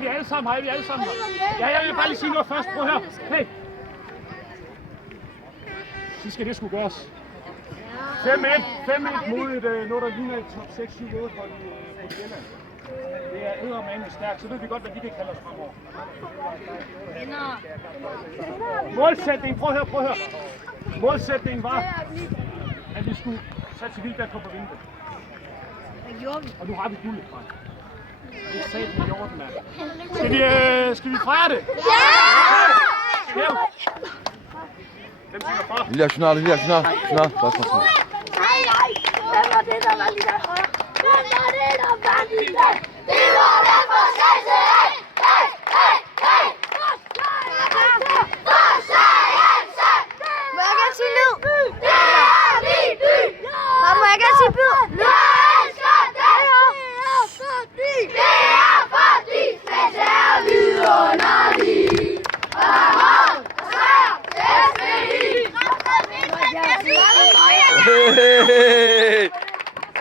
Vi er alle sammen her, vi er alle sammen her. Ja, jeg vil bare lige sige noget først. Prøv her. Hey. Så skal det sgu gøres. 5-1 mod noget, der ligner et top 6-7-8 hold på Sjælland. Det er eddermame stærkt, så ved vi godt, hvad de kan kalde os fremover. Målsætningen, prøv at høre. Målsætningen var, at vi skulle sætte Civilbjerg på vinde. Og nu har vi guldet, Frank. Det er sat med jorden, mand. Skal vi fejre det? Ja! Hvem tænker for? Lille aktionar. Bare. Nej. Hvem var det, der var lige der? Hvem var det, der var lige der? Det var der for Slagelse! Hey! For Slagelse! Må jeg gerne sige lyd? Det er min by! Må jeg gerne sige byd? Jeg elsker det! Det er fordi Slagelse er vidunderlig! Ramon! Sejr! SPI!